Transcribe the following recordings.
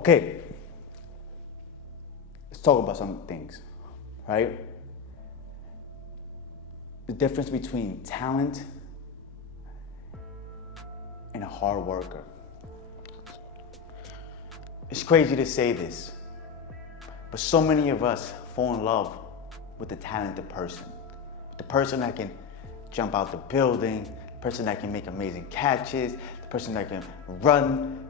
Okay, let's talk about some things, right? The difference between talent and a hard worker. It's crazy to say this, but so many of us fall in love with the talented person. The person that can jump out the building, the person that can make amazing catches, the person that can run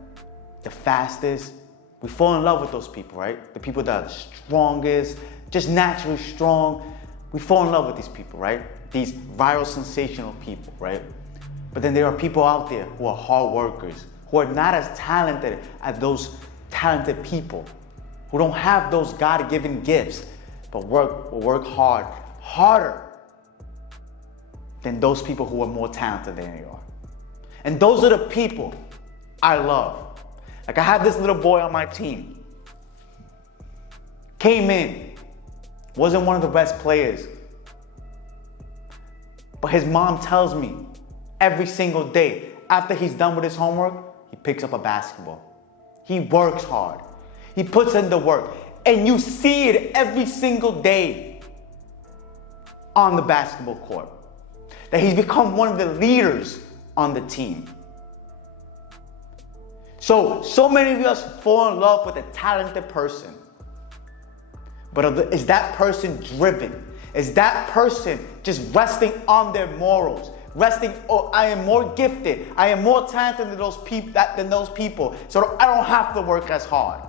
the fastest. We fall in love with those people, right? The people that are the strongest, just naturally strong. We fall in love with these people, right? These viral, sensational people, right? But then there are people out there who are hard workers, who are not as talented as those talented people, who don't have those God-given gifts, but work harder than those people who are more talented than they are. And those are the people I love. Like I have this little boy on my team. Came in, wasn't one of the best players. But his mom tells me every single day, after he's done with his homework, he picks up a basketball. He works hard. He puts in the work. And you see it every single day on the basketball court. That he's become one of the leaders on the team. So many of us fall in love with a talented person. But is that person driven? Is that person just resting on their morals? Resting, oh, I am more gifted. I am more talented than those people. So I don't have to work as hard.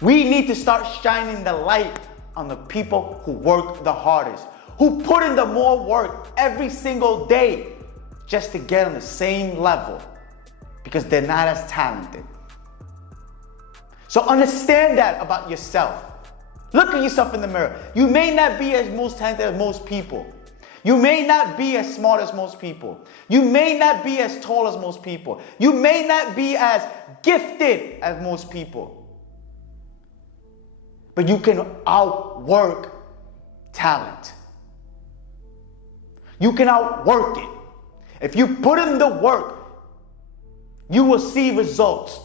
We need to start shining the light on the people who work the hardest, who put in the more work every single day just to get on the same level because they're not as talented. So understand that about yourself. Look at yourself in the mirror. You may not be as most talented as most people. You may not be as smart as most people. You may not be as tall as most people. You may not be as gifted as most people. But you can outwork talent. You can outwork it. If you put in the work, you will see results.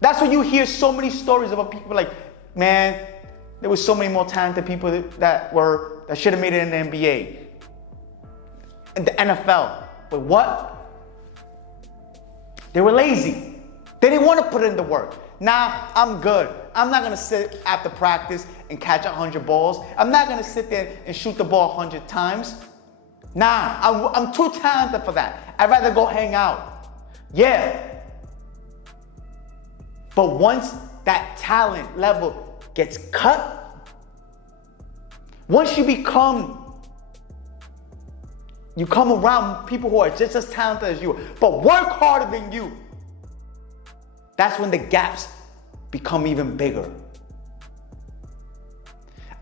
That's why you hear so many stories about people like, man, there were so many more talented people that should have made it in the NBA, in the NFL. But what? They were lazy. They didn't want to put in the work. Nah, I'm good. I'm not going to sit after practice and catch 100 balls. I'm not going to sit there and shoot the ball 100 times. Nah, I'm too talented for that. I'd rather go hang out. Yeah. But once that talent level gets cut, once you come around people who are just as talented as you, but work harder than you, that's when the gaps become even bigger.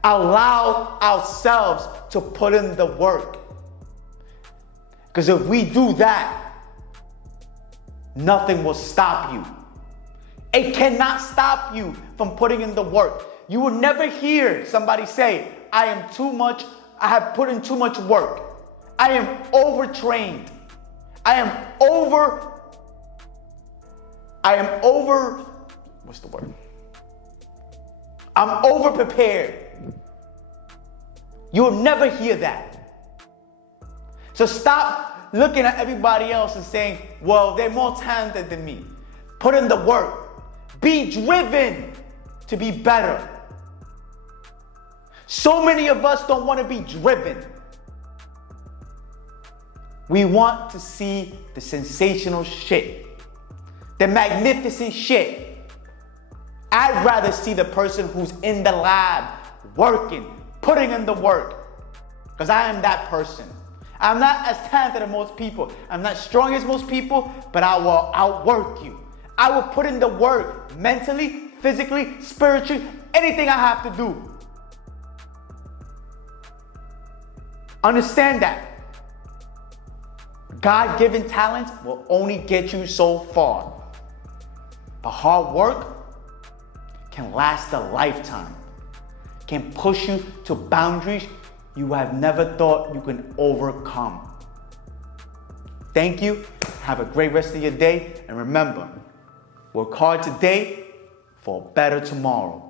Allow ourselves to put in the work. Because if we do that, nothing will stop you. It cannot stop you from putting in the work. You will never hear somebody say, I have put in too much work. I am overtrained. I'm over prepared. You'll never hear that. So stop looking at everybody else and saying, well, they're more talented than me. Put in the work. Be driven to be better. So many of us don't want to be driven. We want to see the sensational shit, the magnificent shit. I'd rather see the person who's in the lab, working, putting in the work, because I am that person. I'm not as talented as most people. I'm not strong as most people, but I will outwork you. I will put in the work mentally, physically, spiritually, anything I have to do. Understand that. God-given talents will only get you so far. But hard work can last a lifetime. Can push you to boundaries you have never thought you can overcome. Thank you. Have a great rest of your day. And remember, work hard today for a better tomorrow.